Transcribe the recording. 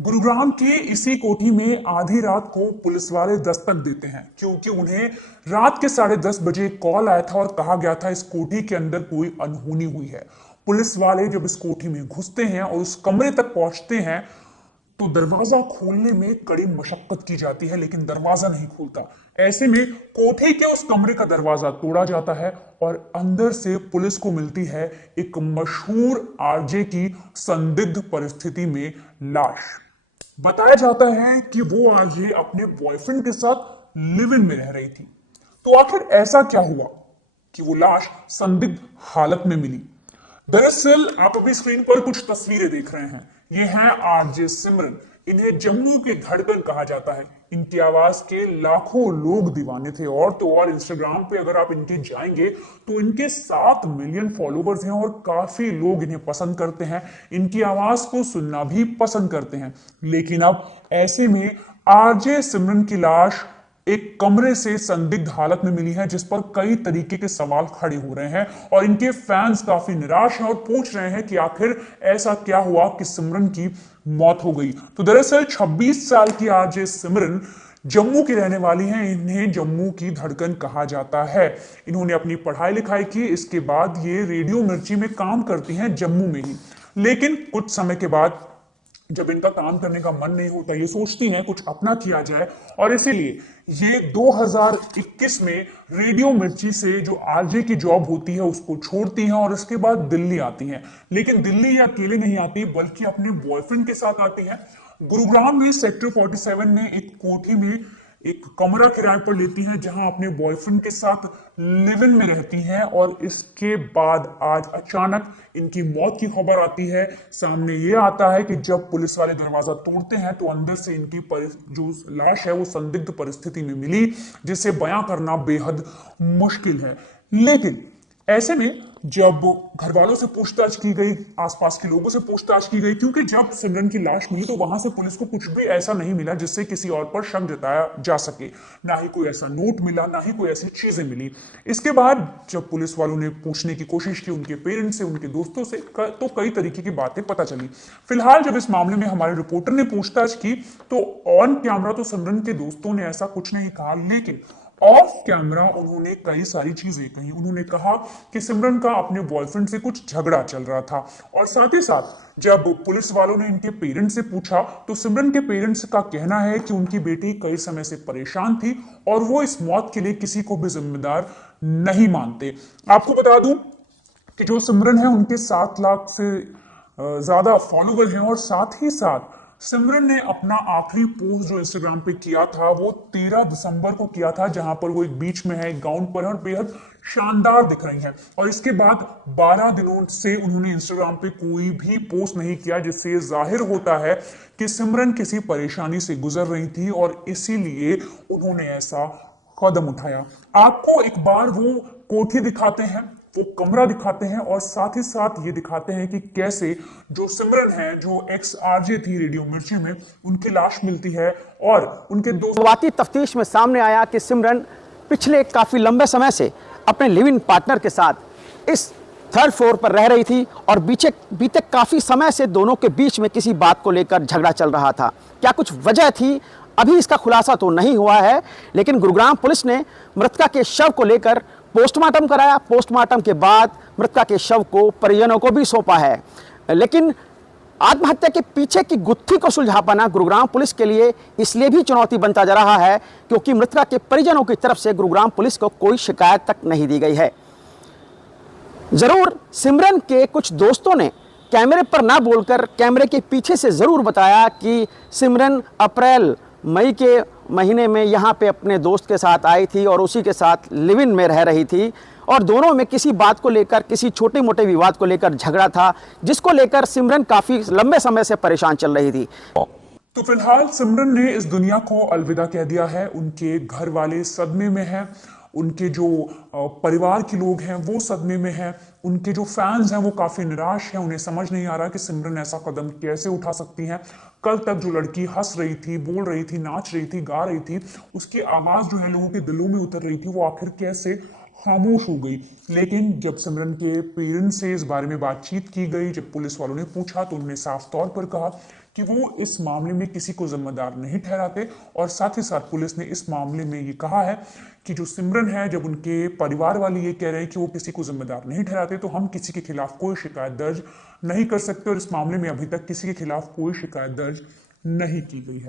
गुरुग्राम की इसी कोठी में आधी रात को पुलिस वाले दस्तक देते हैं क्योंकि उन्हें रात के 10:30 बजे कॉल आया था और कहा गया था इस कोठी के अंदर कोई अनहोनी हुई है। पुलिस वाले जब इस कोठी में घुसते हैं और उस कमरे तक पहुंचते हैं तो दरवाजा खोलने में कड़ी मशक्कत की जाती है, लेकिन दरवाजा नहीं खुलता। ऐसे में कोठी के उस कमरे का दरवाजा तोड़ा जाता है और अंदर से पुलिस को मिलती है एक मशहूर आरजे की संदिग्ध परिस्थिति में लाश। बताया जाता है कि वो आरजे अपने बॉयफ्रेंड के साथ लिव इन में रह रही थी। तो आखिर ऐसा क्या हुआ कि वो लाश संदिग्ध हालत में मिली? दरअसल आप अभी स्क्रीन पर कुछ तस्वीरें देख रहे हैं। ये है आरजे सिमरन। इन्हें जम्मू की धड़कन कहा जाता है। इनकी आवाज के लाखों लोग दीवाने थे। और तो और इंस्टाग्राम पे अगर आप इनके जाएंगे तो इनके 7 मिलियन फॉलोवर्स हैं और काफी लोग इन्हें पसंद करते हैं, इनकी आवाज को सुनना भी पसंद करते हैं। लेकिन अब ऐसे में आरजे सिमरन की लाश एक कमरे से संदिग्ध हालत में मिली है, जिस पर कई तरीके के सवाल खड़े हो रहे हैं और इनके फैंस काफी निराश हैं और पूछ रहे हैं कि आखिर ऐसा क्या हुआ कि सिमरन की मौत हो गई। तो दरअसल 26 साल की आरजे सिमरन जम्मू की रहने वाली हैं। इन्हें जम्मू की धड़कन कहा जाता है। इन्होंने अपनी पढ़ाई लिखाई की, इसके बाद ये रेडियो मिर्ची में काम करती हैं जम्मू में ही। लेकिन कुछ समय के बाद जब इनका काम करने का मन नहीं होता, ये सोचती हैं कुछ अपना किया जाए और इसीलिए ये 2021 में रेडियो मिर्ची से जो आरजे की जॉब होती है उसको छोड़ती हैं और उसके बाद दिल्ली आती हैं। लेकिन दिल्ली ये अकेले नहीं आती बल्कि अपने बॉयफ्रेंड के साथ आती हैं। गुरुग्राम में सेक्टर 47 में एक कोठी में एक कमरा किराए पर लेती हैं, जहां अपने बॉयफ्रेंड के साथ लिव इन में रहती हैं। और इसके बाद आज अचानक इनकी मौत की खबर आती है। सामने ये आता है कि जब पुलिस वाले दरवाजा तोड़ते हैं तो अंदर से इनकी जो लाश है वो संदिग्ध परिस्थिति में मिली, जिसे बयां करना बेहद मुश्किल है। लेकिन ऐसे में जब घर वालों से पूछताछ की गई, आसपास के लोगों से पूछताछ की गई, क्योंकि जब सिमरन की लाश मिली तो वहां से पुलिस को कुछ भी ऐसा नहीं मिला जिससे किसी और पर शक जताया जा सके। ना ही कोई ऐसा नोट मिला, ना ही कोई ऐसी चीजें मिली। इसके बाद जब पुलिस वालों ने पूछने की कोशिश की उनके पेरेंट्स से, उनके दोस्तों से, तो कई तरीके की बातें पता चली। फिलहाल जब इस मामले में हमारे रिपोर्टर ने पूछताछ की तो ऑन कैमरा तो सिमरन के दोस्तों ने ऐसा कुछ नहीं कहा, लेकिन ऑफ कैमरा उन्होंने कई सारी चीजें कही। उन्होंने कहा कि सिमरन का अपने बॉयफ्रेंड से कुछ झगड़ा चल रहा था। और साथ ही साथ जब पुलिस वालों ने इनके पेरेंट्स से पूछा तो सिमरन के पेरेंट्स का कहना है कि उनकी बेटी कई समय से परेशान थी और वो इस मौत के लिए किसी को भी जिम्मेदार नहीं मानते। आपको बता दूं कि जो सिमरन है उनके 7 लाख से ज्यादा फॉलोवर हैं और साथ ही साथ सिमरन ने अपना आखिरी पोस्ट जो इंस्टाग्राम पे किया था वो 13 दिसंबर को किया था, जहां पर वो एक बीच में है, एक गाउन पर है और बेहद शानदार दिख रही हैं। और इसके बाद 12 दिनों से उन्होंने इंस्टाग्राम पे कोई भी पोस्ट नहीं किया, जिससे ये जाहिर होता है कि सिमरन किसी परेशानी से गुजर रही थी और इसीलिए उन्होंने ऐसा कदम उठाया। आपको एक बार वो कोठी दिखाते हैं, वो कमरा दिखाते हैं और साथ ही साथ ये दिखाते हैं कि कैसे जो सिमरन है, जो एक्स आरजे थी रेडियो मिर्ची में, उनकी लाश मिलती है और उनके शुरुआती तफ्तीश में सामने आया कि सिमरन पिछले काफी लंबे समय से अपने लिव इन पार्टनर के साथ इस 3rd फ्लोर पर रह रही थी और बीते काफी समय से दोनों के बीच में किसी बात को लेकर झगड़ा चल रहा था। क्या कुछ वजह थी, अभी इसका खुलासा तो नहीं हुआ है, लेकिन गुरुग्राम पुलिस ने मृतका के शव को लेकर पोस्टमार्टम कराया। पोस्टमार्टम के बाद मृतका के शव को परिजनों को भी सौंपा है। लेकिन आत्महत्या के पीछे की गुत्थी को सुलझा पाना गुरुग्राम पुलिस के लिए इसलिए भी चुनौती बनता जा रहा है क्योंकि मृतका के परिजनों की तरफ से गुरुग्राम पुलिस को कोई शिकायत तक नहीं दी गई है। जरूर सिमरन के कुछ दोस्तों ने कैमरे पर ना बोलकर कैमरे के पीछे से जरूर बताया कि सिमरन अप्रैल मई के महीने में यहाँ पे अपने दोस्त के साथ आई थी और उसी के साथ लिव इन में रह रही थी और दोनों में किसी बात को लेकर, किसी छोटे मोटे विवाद को लेकर झगड़ा था, जिसको लेकर सिमरन काफी लंबे समय से परेशान चल रही थी। तो फिलहाल सिमरन ने इस दुनिया को अलविदा कह दिया है। उनके घर वाले सदमे में हैं, उनके जो परिवार के लोग हैं वो सदमे में हैं, उनके जो फैंस हैं वो काफी निराश हैं। उन्हें समझ नहीं आ रहा कि सिमरन ऐसा कदम कैसे उठा सकती हैं। कल तक जो लड़की हंस रही थी, बोल रही थी, नाच रही थी, गा रही थी, उसकी आवाज जो है लोगों के दिलों में उतर रही थी, वो आखिर कैसे खामोश हो गई। लेकिन जब सिमरन के पेरेंट्स से इस बारे में बातचीत की गई, जब पुलिस वालों ने पूछा तो उन्होंने साफ तौर पर कहा कि वो इस मामले में किसी को जिम्मेदार नहीं ठहराते। और साथ ही साथ पुलिस ने इस मामले में ये कहा है कि जो सिमरन है, जब उनके परिवार वाले ये कह रहे हैं कि वो किसी को जिम्मेदार नहीं ठहराते, तो हम किसी के खिलाफ कोई शिकायत दर्ज नहीं कर सकते। और इस मामले में अभी तक किसी के खिलाफ कोई शिकायत दर्ज नहीं की गई है।